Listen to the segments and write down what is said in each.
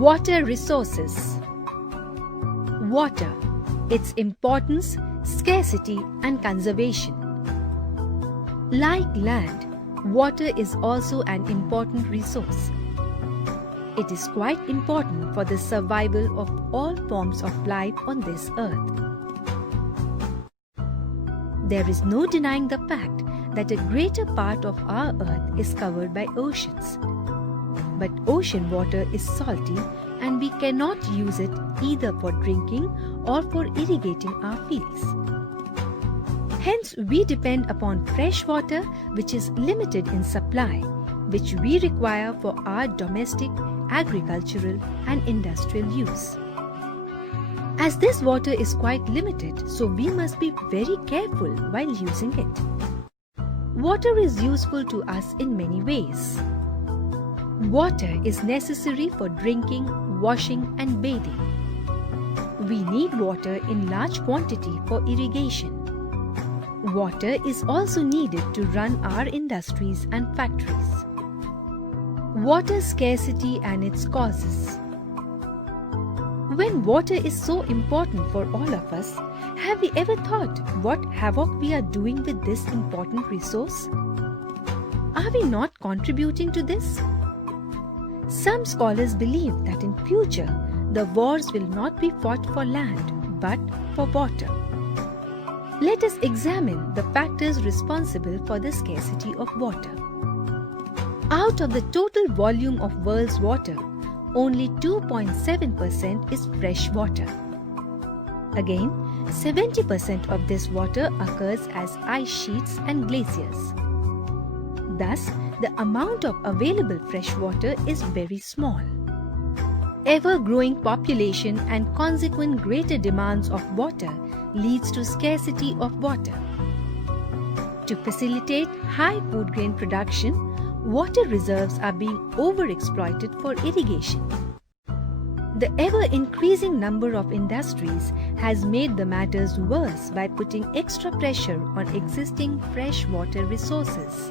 Water resources. Water, its importance, scarcity and conservation. Like land, water is also an important resource. It is quite important for the survival of all forms of life on this earth. There is no denying the fact that a greater part of our earth is covered by oceans. But ocean water is salty and we cannot use it either for drinking or for irrigating our fields. Hence, we depend upon fresh water which is limited in supply, which we require for our domestic, agricultural and industrial use. As this water is quite limited, so we must be very careful while using it. Water is useful to us in many ways. Water is necessary for drinking, washing and bathing. We need water in large quantity for irrigation. Water is also needed to run our industries and factories. Water scarcity and its causes. When water is so important for all of us, have we ever thought what havoc we are doing with this important resource? Are we not contributing to this? Some scholars believe that in future, the wars will not be fought for land, but for water. Let us examine the factors responsible for the scarcity of water. Out of the total volume of world's water, only 2.7% is fresh water. Again, 70% of this water occurs as ice sheets and glaciers. Thus, the amount of available fresh water is very small. Ever-growing population and consequent greater demands of water leads to scarcity of water. To facilitate high food grain production, water reserves are being overexploited for irrigation. The ever-increasing number of industries has made the matters worse by putting extra pressure on existing fresh water resources.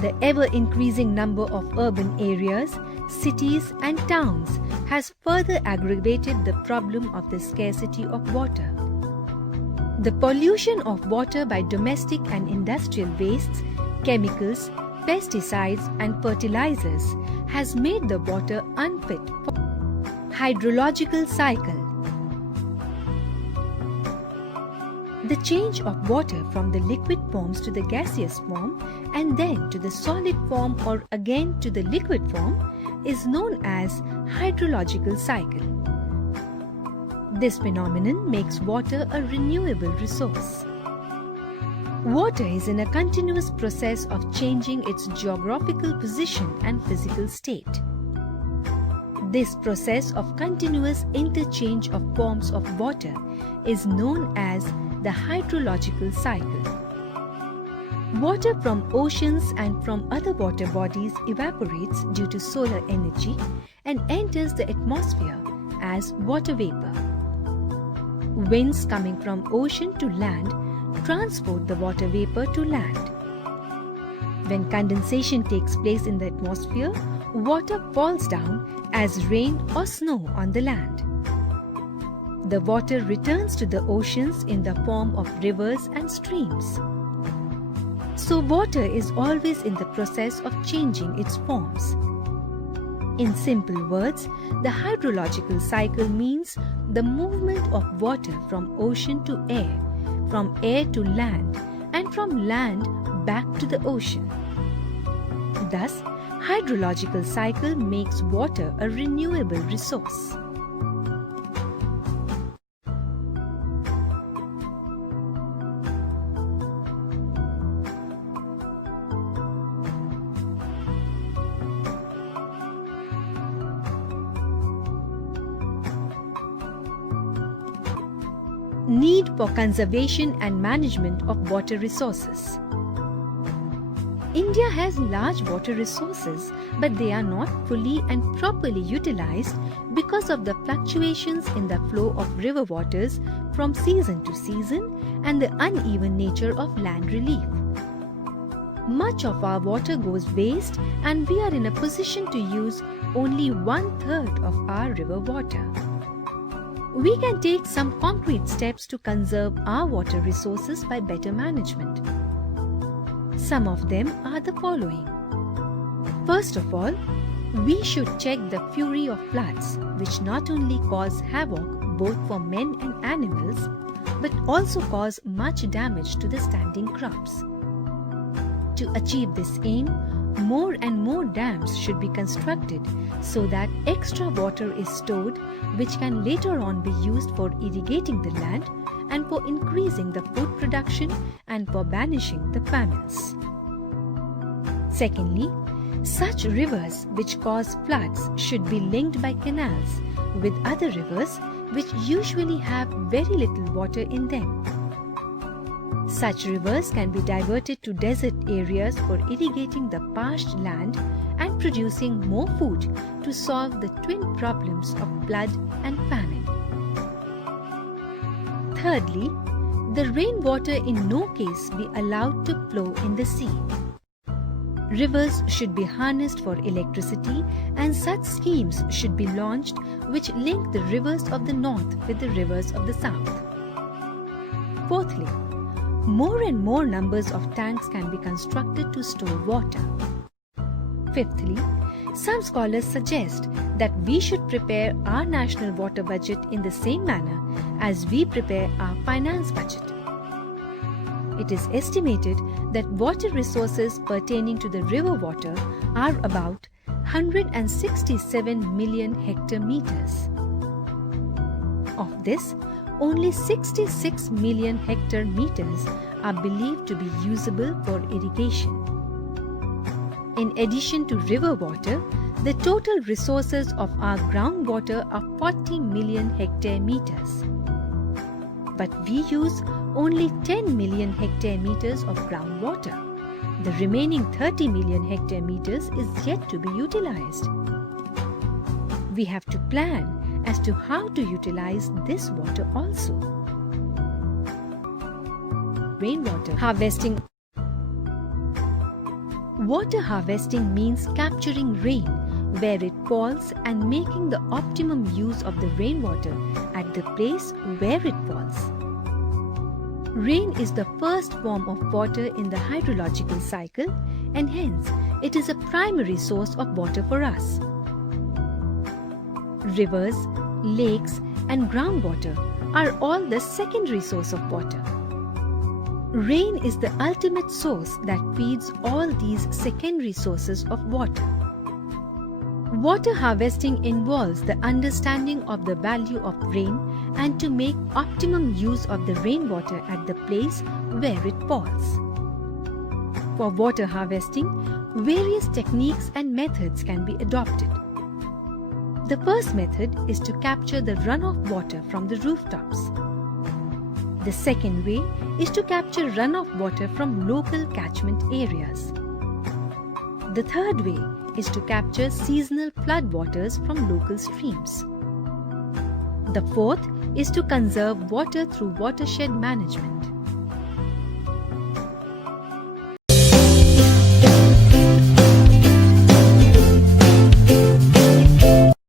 The ever-increasing number of urban areas, cities and towns has further aggravated the problem of the scarcity of water. The pollution of water by domestic and industrial wastes, chemicals, pesticides and fertilizers has made the water unfit for hydrological cycle. The change of water from the liquid forms to the gaseous form and then to the solid form or again to the liquid form is known as hydrological cycle. This phenomenon makes water a renewable resource. Water is in a continuous process of changing its geographical position and physical state. This process of continuous interchange of forms of water is known as the hydrological cycle. Water from oceans and from other water bodies evaporates due to solar energy and enters the atmosphere as water vapor. Winds coming from ocean to land transport the water vapor to land. When condensation takes place in the atmosphere, water falls down as rain or snow on the land. The water returns to the oceans in the form of rivers and streams. So water is always in the process of changing its forms. In simple words, the hydrological cycle means the movement of water from ocean to air, from air to land, and from land back to the ocean. Thus, hydrological cycle makes water a renewable resource. Need for conservation and management of water resources. India has large water resources, but they are not fully and properly utilized because of the fluctuations in the flow of river waters from season to season and the uneven nature of land relief. Much of our water goes waste and we are in a position to use only 1/3 of our river water. We can take some concrete steps to conserve our water resources by better management. Some of them are the following. First of all, we should check the fury of floods, which not only cause havoc both for men and animals, but also cause much damage to the standing crops. To achieve this aim, more and more dams should be constructed so that extra water is stored, which can later on be used for irrigating the land and for increasing the food production and for banishing the famines. Secondly, such rivers which cause floods should be linked by canals with other rivers which usually have very little water in them. Such rivers can be diverted to desert areas for irrigating the parched land and producing more food to solve the twin problems of flood and famine. Thirdly, the rainwater in no case be allowed to flow in the sea. Rivers should be harnessed for electricity, and such schemes should be launched which link the rivers of the north with the rivers of the south. Fourthly, more and more numbers of tanks can be constructed to store water. Fifthly, some scholars suggest that we should prepare our national water budget in the same manner as we prepare our finance budget. It is estimated that water resources pertaining to the river water are about 167 million hectare-meters. Of this, only 66 million hectare-meters are believed to be usable for irrigation. In addition to river water, the total resources of our groundwater are 40 million hectare-meters. But we use only 10 million hectare-meters of groundwater. The remaining 30 million hectare-meters is yet to be utilized. We have to plan as to how to utilize this water also. Rainwater harvesting. Water harvesting means capturing rain where it falls and making the optimum use of the rainwater at the place where it falls. Rain is the first form of water in the hydrological cycle, and hence it is a primary source of water for us. Rivers, lakes, and groundwater are all the secondary source of water. Rain is the ultimate source that feeds all these secondary sources of water. Water harvesting involves the understanding of the value of rain and to make optimum use of the rainwater at the place where it falls. For water harvesting, various techniques and methods can be adopted. The first method is to capture the runoff water from the rooftops. The second way is to capture runoff water from local catchment areas. The third way is to capture seasonal floodwaters from local streams. The fourth is to conserve water through watershed management.